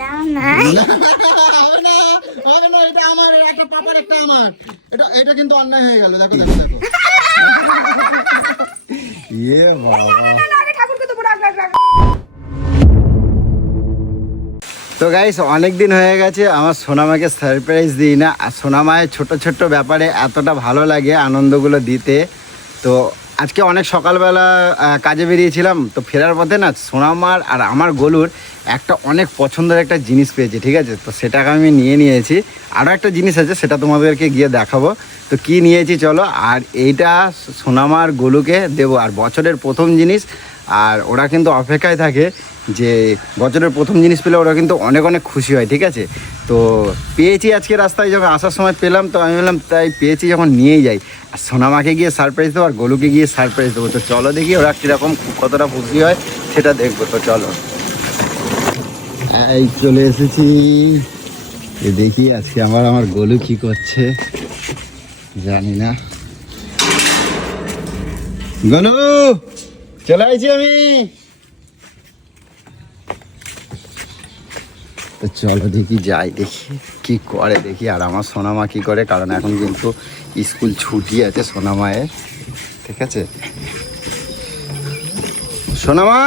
দাও না। হবে না, হবে না, এটা আমার, একটা পাপার একটা আমার। এটা কিন্তু অন্যায় হয়ে গেল। দেখো দেখো দেখো। ইয়ে বাবা। তো গাইস, অনেক দিন হয়ে গেছে আমার সোনামাকে সারপ্রাইজ দিই না। আর সোনামায়ের ছোট ছোট ব্যাপারে এতটা ভালো লাগে আনন্দগুলো দিতে। তো আজকে অনেক সকালবেলা কাজে বেরিয়েছিলাম, তো ফেরার পথে না সোনামার আর আমার গোলুর একটা অনেক পছন্দের একটা জিনিস পেয়েছি, ঠিক আছে? তো সেটাকে আমি নিয়েছি। আরও একটা জিনিস আছে, সেটা তোমাদেরকে গিয়ে দেখাবো। তো কি নিয়েছি চলো। আর এইটা সোনামার গোলুকে দেবো, আর বছরের প্রথম জিনিস। আর ওরা কিন্তু অপেক্ষায় থাকে যে বছরের প্রথম জিনিস পেলে ওরা কিন্তু অনেক অনেক খুশি হয়, ঠিক আছে? তো পেয়েছি আজকে রাস্তায় যখন আসার সময় পেলাম, তো আমি বললাম তাই পেয়েছি যখন নিয়েই যাই। আর সোনামাকে গিয়ে সারপ্রাইজ দেবো আর গোলুকে গিয়ে সারপ্রাইজ দেবো। তো চলো দেখি ওরা কীরকম কতটা খুশি হয় সেটা দেখবো। তো চলো, এই চলে এসেছি। দেখি আজকে আমার গোলু কি করছে জানি না। গোলু, চলে আইছি আমি। তো চলো দেখি, যাই দেখি কি করে দেখি। আর আমার সোনামা কি করে, কারণ এখন কিন্তু স্কুল ছুটি আছে সোনামায়ের, ঠিক আছে? সোনামা,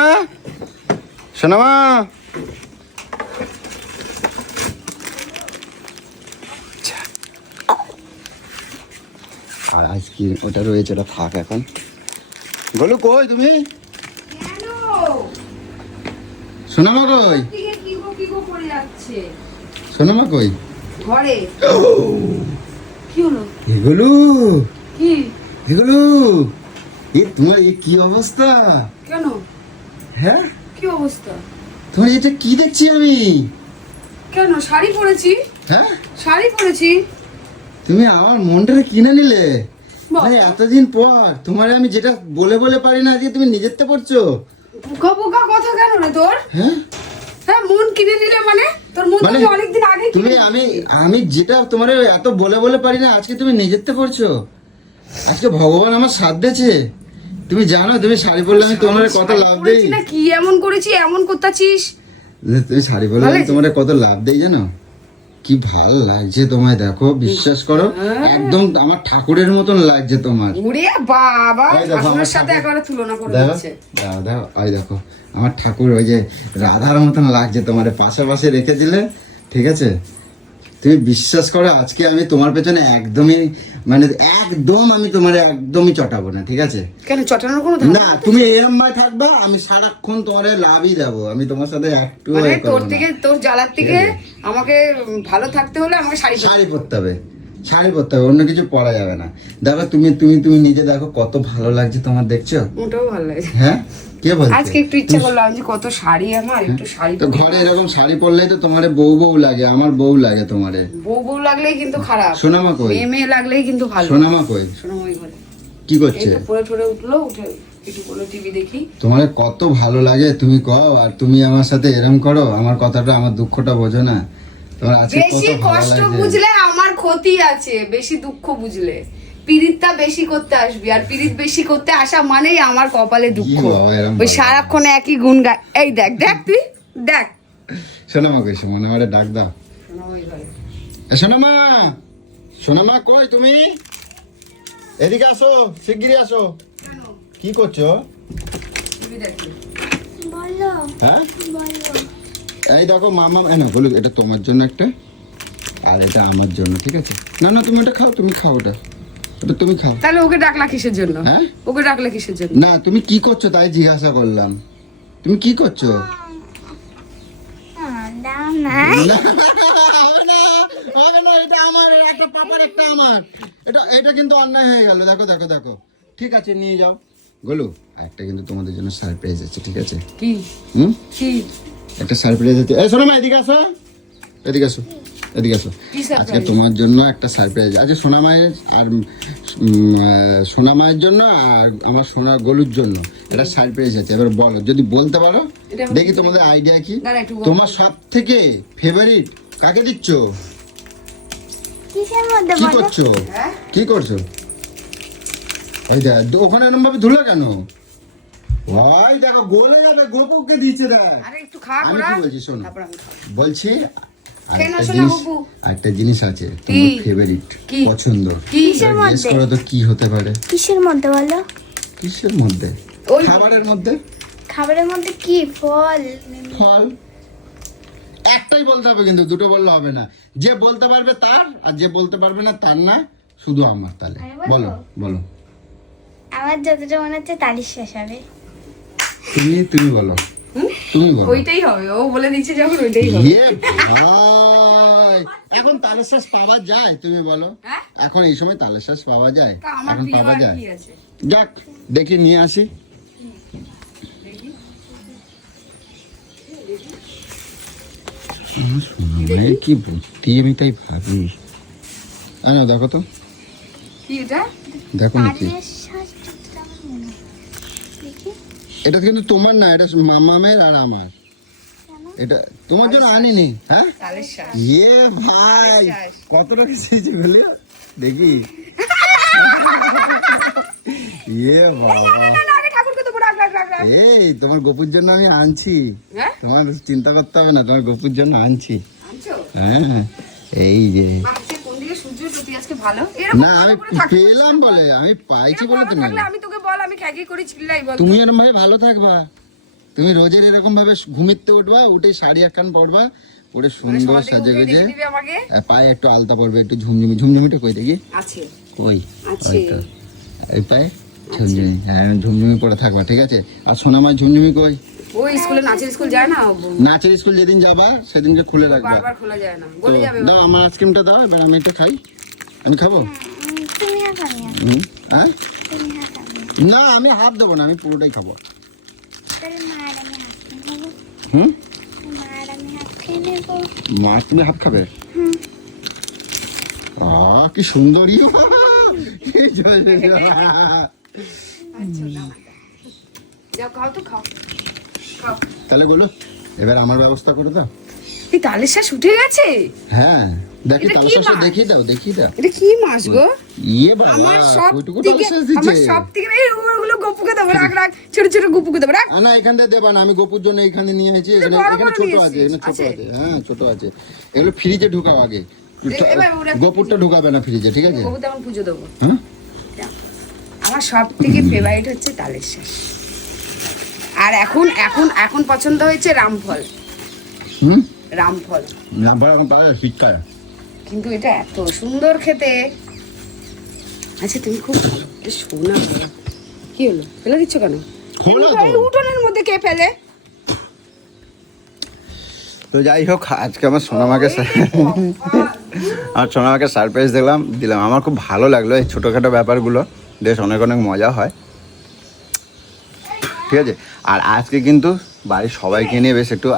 সোনামা, আর আজকে ওটা রয়েছে, ওটা থাক এখন। গোলু কই তুমি? সোনামা কই? সোনামা কই? ঘরে। কি হলো? এগুলো কি? এগুলো তোমার কি অবস্থা? কেন? হ্যাঁ, কি অবস্থা? তোমার এটা কি দেখছি আমি? কেন? শাড়ি পরেছি। হ্যাঁ, শাড়ি পরেছি। তুমি আমার মনটা কিনে নিলে। মানে এতদিন পর তোমারে আমি যেটা বলে বলে পারি না, আজকে তুমি নিজেরটা পড়ছো। বোকা বোকা কথা কেন রে তোর? হ্যাঁ, হ্যাঁ, মন কিনে নিলে মানে তোর মন মানে তো অনেকদিন আগে তুমি আমি যেটা তোমারে এত বলে বলে পারি না, আজকে তুমি নিজেরটা পড়ছো। আজকে ভগবান আমার সাথ দিয়েছে। তুমি জানো, তুমি শাড়ি পরলে আমি তোমার কত লাভ দেই না। কি এমন করেছি, এমন করতাছিস? তুমি শাড়ি পরলে আমি তোমার কত লাভ দেই জানো? কি ভাল লাগছে তোমায়, দেখো, বিশ্বাস করো, একদম আমার ঠাকুরের মতন লাগছে তোমার। ওরে বাবা, এই দেখো আমার ঠাকুরের সাথে ঠাকুর। একবারে তুলনা করে দেখো দিচ্ছে। দাও দাও, ওই দেখো আমার ঠাকুর, ওই যে রাধার মতন লাগছে তোমার, পাশাপাশি রেখে দিলে, ঠিক আছে? তুমি বিশ্বাস করো, আজকে আমি তোমার পেছনে একদমই, মানে একদম আমি তোমার একদমই চটাবো না, ঠিক আছে? কেন চটানোর কোনো না, তুমি এরম ভাবে থাকবা, আমি সারাক্ষণ তোমার লাভই দেবো। আমি তোমার সাথে একটু মানে তোর থেকে, তোর জ্বালার থেকে আমাকে ভালো থাকতে হলে আমাকে শাড়ি পরতে হবে, শাড়ি পরতে হবে, অন্য কিছু পরা যাবে না। দেখো তুমি তুমি তুমি নিজে দেখো কত ভালো লাগছে তোমার, দেখছো? ওটাও ভালো লাগছে। হ্যাঁ, কে বলছে? আজকে একটু ইচ্ছা করলো, আমি যে কত শাড়ি, আমার একটু শাড়ি। তো ঘরে এরকম শাড়ি পরলেই তো তোমারে বউ বউ লাগে, আমার বউ লাগে তোমারে। বউ বউ লাগলেই কিন্তু খারাপ, সোনামা কই? মেয়ে মেয়ে লাগলেই কিন্তু ভালো। সোনামা কই? সোনামাই ঘরে কি করছে? এই তো পরে ঠরে উঠলো, উঠে একটু বলে টিভি দেখি। তোমারে কত ভালো লাগে তুমি কও, আর তুমি আমার সাথে এরম করো, আমার কথাটা, আমার দুঃখটা বোঝো না? তোমার আজকে কত বেশি ভালো কষ্ট লাগছে। বুঝলে আমার ক্ষতি আছে, বেশি দুঃখ বুঝলে পিরিতটা বেশি করতে আসবি, আর পিরিত বেশি করতে আসা মানেই আমার কপালে দুঃখ। কি বাবা, এরম ওই বলো? সারাক্ষণ একই গুণ গায়। এই দেখ দেখ, তুই দেখ। সোনামা কই? সোনামারে ডাক দাও। সোনামা, সোনামা কই তুমি? এদিকে আসো, শিগগিরই আসো। কি করছো? বলো হ্যাঁ, বলো। এই দেখো মামা, না বলো, এটা তোমার জন্য একটা, আর এটা আমার জন্য, ঠিক আছে? না না, তুমি ওটা খাও, তুমি খাও, ওটা ওটা তুমি খাও। তাহলে ওকে ডাকলা কিসের জন্য? হ্যাঁ, ওকে ডাকলা কিসের জন্য? না তুমি কি করছো তাই জিজ্ঞাসা করলাম। তুমি কি করছো? দাও না। হবে না, হবে না, এটা আমার, একটা পাপার একটা আমার। এটা কিন্তু অন্যায় হয়ে গেল। দেখো দেখো দেখো, ঠিক আছে নিয়ে যাও। গোলু, একটা কিন্তু তোমাদের জন্য সারপ্রাইজ আছে, ঠিক আছে? কি? হুম, কি? একটা সারপ্রাইজ আছে। এই শোনো মা, এদিকে আসো, এদিকে আসো, এদিকে আসো। কি surprise? আজকে তোমার জন্য একটা সারপ্রাইজ আছে, সোনা মায়ের আর সোনা মায়ের জন্য, আর আমার সোনা গোলুর জন্য একটা সারপ্রাইজ আছে। এবার বলো, যদি বলতে পারো দেখি তোমাদের আইডিয়া কি। দাঁড়া একটু বল। তোমার সব থেকে ফেভারিট কাকে দিচ্ছ? কিসের মধ্যে কি বলো? করছো? হ্যাঁ? কি করছো? ওই দেখ, ওখানে এরকম ভাবে ধুলো কেন? ওই দেখো গলে যাবে, গোপুকে দিচ্ছে দেখ। আরে একটু খাওয়া আমি করা কি বলছি শোনো, তারপর আমি খাবো। বলছি কেন আরেকটা শোনা জিনিস, গপু? আরেকটা জিনিস আছে তোমার ফেভারিট, কি? পছন্দ, কিসের গেস মধ্যে? করো তো কি হতে পারে? কিসের মধ্যে বলো? কিসের মধ্যে? ওই খাবারের মধ্যে। খাবারের মধ্যে কি? ফল? ফল। একটাই বলতে হবে কিন্তু, দুটো বললে হবে না। যে বলতে পারবে তার, আর যে বলতে পারবে না তার না, শুধু আমার। তাহলে আমি বলবো? বলো বলো, আমার যতটা মনে হচ্ছে তালিশ শেষ হবে। তুমি বলো, তুমি বলো। ওইটাই হবে, ও বলে দিচ্ছে যখন ওইটাই হবে। ইয়ে ভাই, এখন তালের শ্বাস পাওয়া যায়? তুমি বলো, হ্যাঁ? এখন এই সময় তালের শ্বাস পাওয়া যায়? তা আমার এখন প্রিয় পাওয়া আর যায়? কি আছে? যাক, দেখি নিয়ে আসি। আমার সোনামায়ের কি বুদ্ধি, আমি তাই ভাবি। আরে দেখো তো, কি এটা? দেখো না কি তালিশ শ্বাস যতটা আমার মনে হয়। দেখি এটা কিন্তু তোমার না, এটা মামামের আর আমার। এটা তোমার জন্য আনিনি। হ্যাঁ তালের শ্বাস। ইয়ে ভাই, শ্বাস। কতটা খেয়েছি বলি দেখি। ইয়ে বাবা, না, না, আগে ঠাকুরকে দেবো, রাখ, রাখ, রাখ, রাখ। এই তোমার গপুর জন্য আমি আনছি। হ্যাঁ? তোমার চিন্তা করতে হবে না, তোমার গপুর জন্য আনছি। আনছো? হ্যাঁ এই যে, বাহ, সে কোন দিকে সূর্য টুটি আজকে ভালো? এরকম না আমি ভালো করে থাকলে পেলাম বলে, আমি পাইছি এরকম বলে ভালো তুমি। থাকলে আমি তোকে বল, আমি খ্যাকি করে চিল্লাই বল। তুমি এরকম ভাবে ভালো থাকবা। তুমি রোজের এরকম ভাবে ঘুমিতে উঠবা, উঠে শাড়ি একখান পরবা, পরে মানে সুন্দর সকাল থেকে সাজে উঠেই গুজে, দেখে দিবি আমাকে? আর পায়ে একটু আলতা পরবে, একটু ঝুমঝুমি। ঝুমঝুমিটা কই দেখি, আছে। কই? আছে। ওই তো, এই পায়ে ঝুমঝুমি। হ্যাঁ ঝুমঝুমি পরে থাকবা, ঠিক আছে? আর সোনামার ঝুমঝুমি কই? ওই স্কুলে নাচের স্কুল যায় না? নাচের স্কুল যেদিন যাবা সেদিনকে খুলে রাখবা। বারবার খোলা যায় না, তো গলে যাবে। দাও আমার আইসক্রিমটা দাও, এবার আমি এটা খাই। আমি খাবো? তুমি হাত আমি হাত। হ্যাঁ, তুমি হাত আমি হাত। না আমি হাত দেবো না, আমি পুরোটাই খাবো। তাহলে মার আমি হাত খেয়ে নেবো। হুম, মার আমি হাত খেয়ে নেবো। মা তুমি হাত খাবে? কি সুন্দর। আচ্ছা, না, না। যাও খাও তো, খাও খাও। তাহলে বলো, এবার আমার ব্যবস্থা করে দাও। এই তালের শ্বাস উঠে গেছে? হ্যাঁ দেখি, এটা তাহলে কি শেষে মাছ? দেখিয়ে দাও, দেখিয়ে দাও। এটা কি মাছ গো? ইয়ে বাবা, আমার সব ওইটুকু থেকে, তাহলে শেষ দিচ্ছে। আমার সব থেকে এই ওগুলো গপুকে দেবো, রাখ, রাখ, ছোট ছোট গপুকে দেবো, রাখ। না এখানটা দেবা না, আমি গোপুর জন্য এখানে নিয়ে এসেছি। এখানে বড় এখানে বড় ছোট নিয়ে আছে, এখানে ছোট এসেছিস? আছে। হ্যাঁ ছোট আছে, এগুলো ফ্রিজে ঢুকাও আগে। এবার ওরা গোপুরটা ঢুকাবে না ফ্রিজে, ঠিক আছে? গপুতে আমার পুজো দেবো। হ্যাঁ আমার সব থেকে ফেভারিট হচ্ছে তালের শ্বাস। আর এখন এখন এখন পছন্দ হয়েছে রামফল। হুম, রামফল না ভাই এখন পাওয়া যায় শীতকালে। কিন্তু এটা এত সুন্দর খেতে। আচ্ছা তুমি খুব ভালো, এটা সোনা ভালো। কি হলো, ফেলে দিচ্ছ কেন? খোলা তো। এই উঠোনের মধ্যে কে ফেলে? তো যাই হোক, আজকে আমার সোনামাকে আর সোনামাকে সারপ্রাইজ দিলাম। আমার খুব ভালো লাগলো এই ছোটোখাটো ব্যাপারগুলো, বেশ অনেক অনেক মজা হয়, ঠিক আছে? আর আজকে কিন্তু বাড়ির সবাইকে নিয়ে বেশ একটু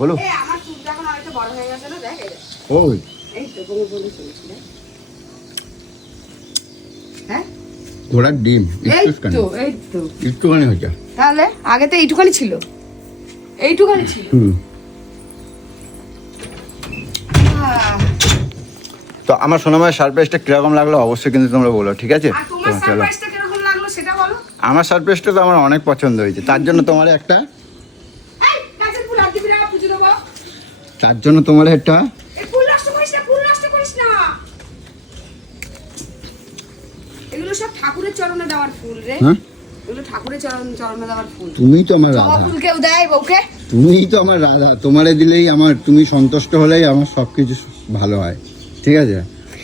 বলো। এই আমার চুলটা এখন অনেকটা বড় হয়ে গেছে না, দেখ এটা। ওই এই তো গোল গোল চলছে, দেখ। হ্যাঁ ঘোড়ার ডিম এই একটুখানি, তো, এই তো। একটুখানি হয়েছে। তাহলে আগে তো এইটুখানি ছিল, এইটুখানি ছিল। আহ, তো আমার সোনামায়ের সারপ্রাইজটা কিরকম লাগলো অবশ্যই কিন্তু তোমরা বলো, ঠিক আছে? আর তোমার তো চলো, সারপ্রাইজটা কিরকম লাগলো সেটা বলো। আমার সারপ্রাইজটা তো আমার অনেক পছন্দ হয়েছে, তার জন্য তোমার একটা, এই গাছের ফুল হাত দিবি না, পুজো দেবো। তার জন্য তোমার একটা। এই ফুল নষ্ট করিস না, ফুল নষ্ট করিস না। এগুলো সব ঠাকুরের চরণে দেওয়ার ফুল রে। হ্যাঁ এগুলো ঠাকুরের চরণে দেওয়ার ফুল। তুমিই তো আমার জবা রাধা, ফুল কেউ দেয় বউকে? তুমিই তো আমার রাধা। তোমারে দিলেই আমার, তুমি সন্তুষ্ট হলেই আমার সবকিছু ভালো হয়, ঠিক আছে?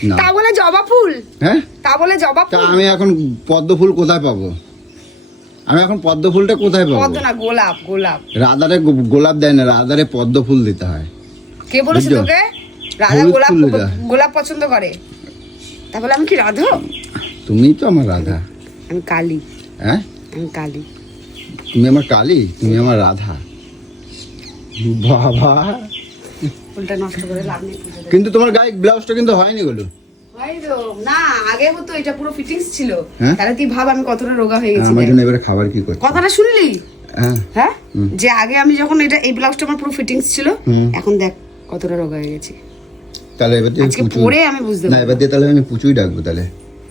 না তা বলে জবা ফুল? হ্যাঁ, তা বলে জবা তা ফুল? আমি এখন পদ্ম ফুল কোথায় পাবো? আমি এখন পদ্ম ফুলটা কোথায় পাবো? পদ্ম না, গোলাপ, গোলাপ। রাধারে গোলাপ দেয় না, রাধারে পদ্ম ফুল দিতে হয়। কে বলেছে বুঝছো? তোকে রাধা হলুদ গোলাপ ফুল এটা। গোলাপ পছন্দ করে? তা বলে আমি কি রাধা? তুমিই তো আমার রাধা। আমি কালী, হ্যাঁ, আমি কালী। তুমি আমার কালী, তুমি আমার রাধা। বাবা, ফুলটা নষ্ট করে লাভ নেই, পুজো দেব। কিন্তু তোমার গায়ে ব্লাউজটা কিন্তু হয়নি গুলো। হয় তো না, আগে হতো, এটা পুরো ফিটিংস ছিল। হ্যাঁ? তাহলে তুই ভাব আমি কতটা রোগা হয়ে গেছি। আমার দেখ। জন্য এবারে খাবার কি করছো? কথাটা শুনলি? হ্যাঁ, হ্যাঁ, হুম। যে আগে আমি যখন এটা এই ব্লাউজটা আমার পুরো ফিটিংস ছিল, হুম। এখন দেখ কতটা রোগা হয়ে গেছি। তাহলে এবার দিয়ে আজকে পুচু, পরে আমি বুঝতে না এবার দিয়ে তাহলে আমি পুচুই ডাকবো তাহলে।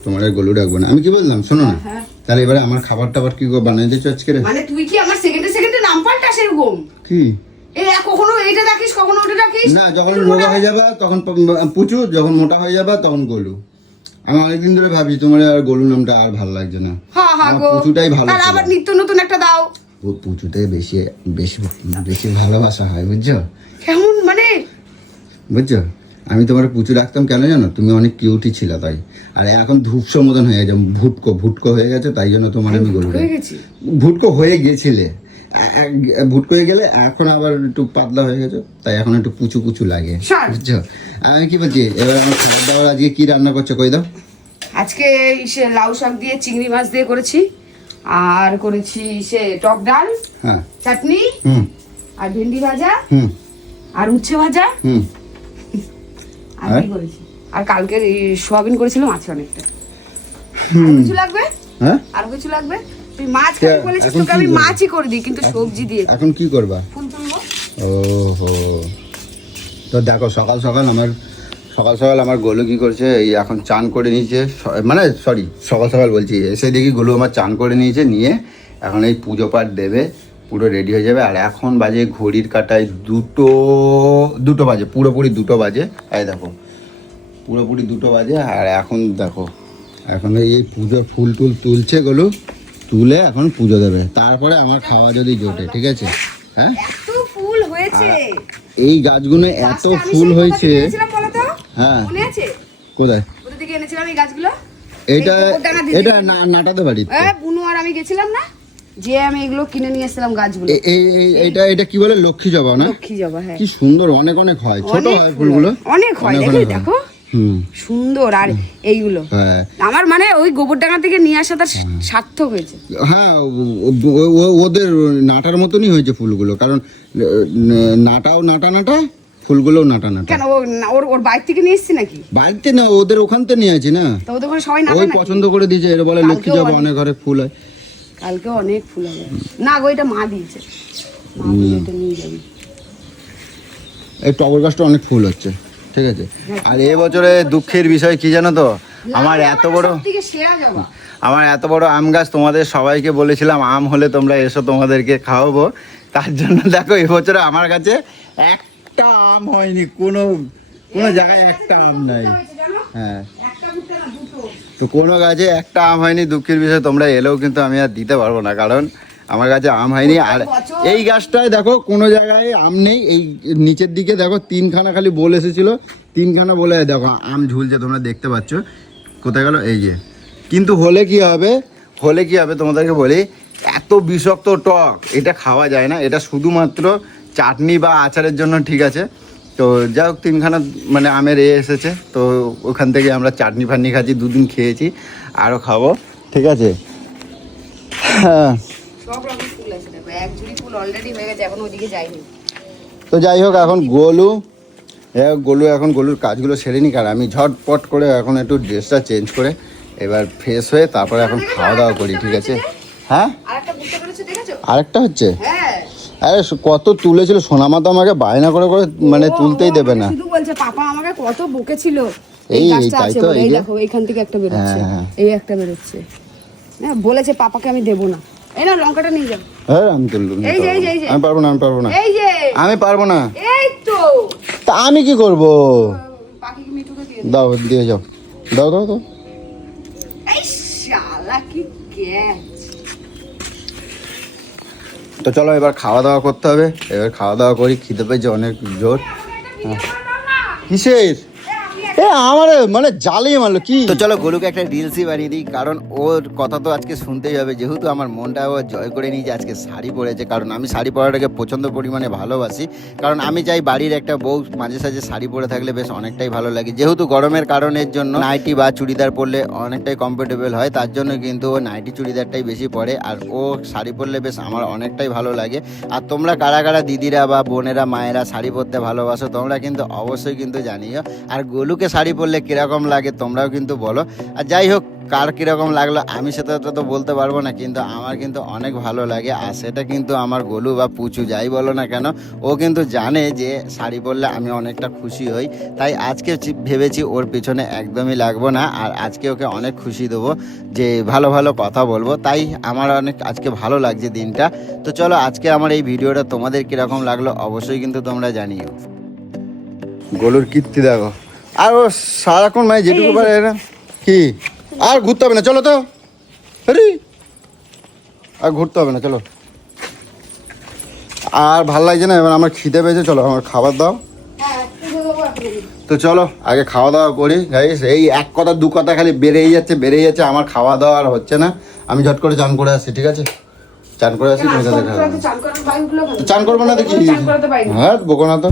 তোমার আর গলু ডাকবো না। আমি কি বললাম শোনো না, হ্যাঁ। তাহলে এবারে আমার খাবার টাবার কি বানিয়ে দিচ্ছ আজকে রে? মানে তুই কি আমার সেকেন্ডে সেকেন্ডে নাম পাল্টাস এরকম? কি কখনো এইটা ডাকিস, কখনো ওটা ডাকিস। না, যখন রোগা হয়ে যাবা তখন পুচু, যখন মোটা হয়ে যাবা তখন গলু। আমি অনেকদিন ধরে ভাবছি তোমার আর গলু নামটা আর ভালো লাগছে না। হ্যাঁ আমার গো, পুচুটাই ভালো তাহলে ছিল। আবার নিত্য নতুন একটা দাও। ও পুচুতে বেশি বেশি বেশি ভালোবাসা হয়, বুঝছো কেমন মানে? বুঝছো, আমি তোমার পুচু রাখতাম কেন জানো? তুমি অনেক কিউটি ছিল তাই। আর এখন ধূপসো মতন হয়ে গেছে, ভুটকো হয়ে গেছে, তাই জন্য তোমার আমি গলু হয়ে গেছি। ভুটকো হয়ে গেছিলে, ভুটকো হয়ে গেলে এখন আবার একটু পাতলা হয়ে গেছে, তাই এখন একটু পুচু পুচু লাগে, ছাড়। বুঝছো। আমি কি বলছি, এবার আমার খাবার দাবার আজকে কি রান্না করছো কই দাও? আজকে সে লাউ শাক দিয়ে চিংড়ি মাছ দিয়ে করেছি, আর করেছি সে টক ডাল, হ্যাঁ, চাটনি, হুম আর ভেন্ডি ভাজা, হুম আর উচ্ছে ভাজা, হুম আর আর? কি করেছি, আর কালকে সোয়াবিন করেছিলাম আছে অনেকটা। আর কিছু লাগবে? হ্যাঁ, আর কিছু লাগবে? তুই মাছ খাবি বলেছিস, এখন তোকে কি আমি করবো? মাছই করে দিই, কিন্তু সবজি দিয়ে এখন কি করবা? ফুল তুলবো। ওহো, তো দেখো সকাল সকাল আমার গোলু কি করছে, এই এখন চান করে নিয়েছে, মানে সরি সকাল সকাল বলছি, এসে দেখি গোলু আমার চান করে নিয়েছে, নিয়ে এখন এই পুজো পাঠ দেবে, পুরো রেডি হয়ে যাবে। আর এখন বাজে ঘড়ির কাঁটায় দুটো বাজে, পুরোপুরি 2টো বাজে। এই দেখো পুরোপুরি 2টো বাজে। আর এখন দেখো, এখন এই পুজোর ফুল টুল তুলছে গোলু, তুলে এখন পুজো দেবে, তারপরে আমার খাওয়া যদি জোটে, ঠিক আছে? হ্যাঁ, এত ফুল হয়েছে। এই গাছগুলো এত গাছটা আমি ফুল সেই কোথা হয়েছে। থেকে এনেছিলাম বলো তো? হ্যাঁ, মনে আছে? কোথায়? কোথা থেকে এনেছিলাম এই গাছগুলো? এটা এই গোবরডাঙ্গা দিদি। এটা নাটাতে বাড়ি। বুনু আর আমি গেছিলাম না, যে আমি এগুলো কিনে নিয়ে এসেছিলাম গাছগুলো। এটা কি বলে, লক্ষ্মী জবা না? লক্ষ্মী জবা, হ্যাঁ। কি সুন্দর, অনেক অনেক হয়, ছোট অনেক হয় ফুল ফুলগুলো, অনেক হয়, দেখো হুম সুন্দর। আর এইগুলো হ্যাঁ আমার মানে ওই গোবরডাঙ্গা থেকে নিয়ে আসাটা সার্থক হয়েছে। হ্যাঁ, ওদের নাটার মতনই হয়েছে ফুলগুলো, কারণ নাটাও নাটা, ফুলগুলোও নাটা। কেন ওর বাড়ি থেকে নিয়ে এসেছি নাকি? বাড়িতে না, ওদের ওখান থেকে নিয়ে আছি না, তো ওদের ওখানে সবাই নাটা ওই নাকি? পছন্দ করে দিয়েছে, এরা বলে লক্ষ্মী জবা, অনেক ঘরে ফুল হয়। কালকে অনেক ফুল হবে না গো, এটা মা দিয়েছে, মা বলে এটা নিয়ে যাবি। এই টগর গাছটা অনেক ফুল হচ্ছে, ঠিক আছে। আর এবছরে দুঃখের বিষয় কি জানো তো, আমার এত বড় সবথেকে সেরা জবা। আমার এত বড় আম গাছ, তোমাদের সবাইকে বলেছিলাম আম হলে তোমরা এসো, তোমাদেরকে খাওয়াবো, তার জন্য দেখো এবছরে আমার কাছে একটা আম হয়নি, কোনো জায়গায় একটা আম নাই। হ্যাঁ, একটা ভুট্টা না, দুটো। তো কোনো গাছে একটা আম হয়নি, দুঃখের বিষয়। তোমরা এলেও কিন্তু আমি আর দিতে পারবো না, কারণ আমার কাছে আম হয়নি। আর এই গাছটায় দেখো কোনো জায়গায় আম নেই, এই নিচের দিকে দেখো 3খানা খালি বোল এসেছিল, 3খানা বলে দেখো আম ঝুলছে, তোমরা দেখতে পাচ্ছ। কোথায় গেল? এই যে। কিন্তু হলে কি হবে তোমাদেরকে বলি, এত বিষাক্ত টক, এটা খাওয়া যায় না, এটা শুধুমাত্র চাটনি বা আচারের জন্য ঠিক আছে। তো যাই হোক, 3খানা মানে আমের এসেছে, তো ওখান থেকে আমরা চাটনি ফাটনি খাচ্ছি, 2 দিন খেয়েছি, আরও খাবো, ঠিক আছে। হ্যাঁ, সব রকম ফুল আছে দেখো, এক ঝুড়ি ফুল অলরেডি হয়ে গেছে, এখন ওইদিকে যাইনি। তো যাই হোক, এখন এখন গলুর কাজগুলো সেরে নি, কারণ আমি ঝটপট করে এখন একটু ড্রেসটা চেঞ্জ করে এবার ফ্রেশ হয়ে তারপরে এখন খাওয়া দাওয়া করি, ঠিক আছে। হ্যাঁ, আরেকটা ভুট্টা করেছে দেখেছো? আরেকটা হচ্ছে। হ্যাঁ, আরে কত তুলেছিল, সোনামা তো আমাকে বায়না করে মানে তুলতেই দেবে না। শুধু বলছে পাপা আমাকে কত বকেছিল। এই গাছটা তাই আছে তো, বলে, এই এই যে। দেখো এইখান থেকে একটা বেরোচ্ছে, হ্যাঁ। এই একটা বেরোচ্ছে। হ্যাঁ, বলেছে পাপাকে আমি দেবো না। এই না লঙ্কাটা নিয়ে যাও। হ্যাঁ, আমি তুলবো, এই যে, এই যে। আমি পারবো না এই যে, আমি পারবো না। এই তো তা আমি কি করবো? পাখিকে মিঠুকে দিয়ে দাও, দিয়ে যাও, দাও। এই শালা কি ক্যাচ। তো চলো এবার খাওয়া দাওয়া করতে হবে, এবার খাওয়া দাওয়া করি, খিদে পেয়েছে অনেক জোর। কিসের? আমার মানে জ্বালিয়ে মারলো কি। তো চলো গোলুকে একটা রিলসই বানিয়ে দিই, কারণ ওর কথা তো আজকে শুনতেই হবে, যেহেতু আমার মনটা ও জয় করে নিয়েছে, আজকে শাড়ি পরেছে, কারণ আমি শাড়ি পরাটাকে প্রচণ্ড পরিমাণে ভালোবাসি, কারণ আমি চাই বাড়ির একটা বউ মাঝে সাঝে শাড়ি পরে থাকলে বেশ অনেকটাই ভালো লাগে, যেহেতু গরমের কারণের জন্য নাইটি বা চুড়িদার পরলে অনেকটাই কমফোর্টেবল হয়, তার জন্য কিন্তু ও নাইটি চুড়িদারটাই বেশি পরে, আর ও শাড়ি পরলে বেশ আমার অনেকটাই ভালো লাগে। আর তোমরা কারা কারা দিদিরা বা বোনেরা মায়েরা শাড়ি পরতে ভালোবাসো, তোমরা কিন্তু অবশ্যই কিন্তু জানিও। আর গোলুকে শাড়ি পরলে কিরকম লাগে তোমরাও কিন্তু বলো। আর যাই হোক, কার কীরকম লাগলো আমি সেটা তো বলতে পারবো না, কিন্তু আমার কিন্তু অনেক ভালো লাগে। আর সেটা কিন্তু আমার গোলু বা পুচু যাই বলো না কেন, ও কিন্তু জানে যে শাড়ি পরলে আমি অনেকটা খুশি হই। তাই আজকে ভেবেছি ওর পিছনে একদমই লাগবো না, আর আজকে ওকে অনেক খুশি দেবো, যে ভালো ভালো কথা বলবো। তাই আমার অনেক আজকে ভালো লাগছে দিনটা। তো চলো আজকে আমার এই ভিডিওটা তোমাদের কীরকম লাগলো অবশ্যই কিন্তু তোমরা জানিও। গোলুর কীর্তি দেখো, আর ও সারাক্ষণ মানে যেটুকু পারে না কি, আর ঘুরতে হবে না চলো তো, আরে আর ঘুরতে হবে না চলো। আর ভাল লাগছে না, এবার আমার খিদে পেয়েছে, চলো আমার খাবার দাও। তো চলো আগে খাওয়া দাওয়া করি গাইস। এই এক কথা দু কথা খালি বেড়েই যাচ্ছে, আমার খাওয়া দাওয়া আর হচ্ছে না। আমি ঝট করে চান করে আসছি, ঠিক আছে? চান করে আসি, তুমি তাদের খাওয়া। চান করবো না তো কি, হ্যাঁ বকো না তো।